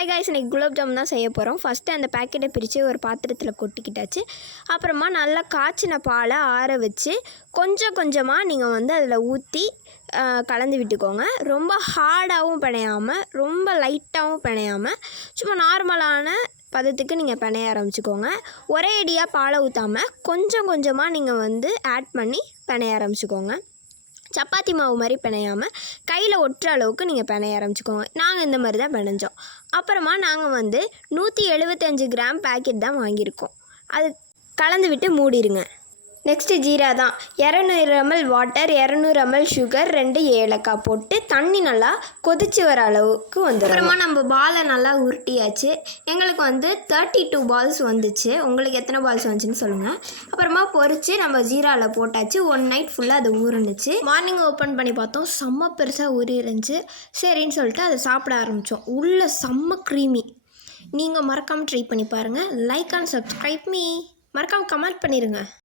Hi guys, இன்றைக்கி குலாப் ஜாமுன் தான் செய்ய போகிறோம். ஃபஸ்ட்டு அந்த பேக்கெட்டை பிரித்து ஒரு பாத்திரத்தில் கொட்டிக்கிட்டாச்சு. அப்புறமா நல்லா காய்ச்சின பாலை ஆற வச்சு கொஞ்சம் கொஞ்சமாக நீங்கள் அதில் ஊற்றி கலந்து விட்டுக்கோங்க. ரொம்ப ஹார்டாகவும் பிணையாமல் ரொம்ப லைட்டாகவும் பிணையாமல் சும்மா நார்மலான பதத்துக்கு நீங்கள் பிணைய ஆரம்பிச்சுக்கோங்க. ஒரே அடியாக பாலை ஊற்றாமல் கொஞ்சம் கொஞ்சமாக நீங்கள் ஆட் பண்ணி பிணைய ஆரம்பிச்சுக்கோங்க. சப்பாத்தி மாவு மாதிரி பிணையாமல் கையில் ஒட்டுற அளவுக்கு நீங்கள் பிணைய ஆரம்பிச்சுக்கோங்க. நாங்கள் இந்த மாதிரி தான் பிணைஞ்சோம். அப்புறமா நாங்கள் 175 கிராம் பேக்கெட் தான் வாங்கியிருக்கோம். அது கலந்து விட்டு மூடிடுங்க. நெக்ஸ்ட்டு ஜீரா தான். 200 ml வாட்டர், 200 ml சுகர், 2 ஏலக்காய் போட்டு தண்ணி நல்லா கொதித்து வர அளவுக்கு வந்துடும். அப்புறமா நம்ம பாலை நல்லா உருட்டியாச்சு. எங்களுக்கு 32 பால்ஸ் வந்துச்சு. உங்களுக்கு எத்தனை பால்ஸ் வந்துச்சுன்னு சொல்லுங்கள். அப்புறமா பொரித்து நம்ம ஜீராவில் போட்டாச்சு. 1 நைட் ஃபுல்லாக அது ஊறுனுச்சு. மார்னிங் ஓப்பன் பண்ணி பார்த்தோம், செம்ம பெருசாக ஊறி இருந்துச்சு. சரின்னு சொல்லிட்டு அதை சாப்பிட ஆரம்பித்தோம். உள்ளே செம்ம க்ரீமி. நீங்கள் மறக்காமல் ட்ரை பண்ணி பாருங்கள். Like and subscribe me. மறக்காமல் கமெண்ட் பண்ணிடுங்க.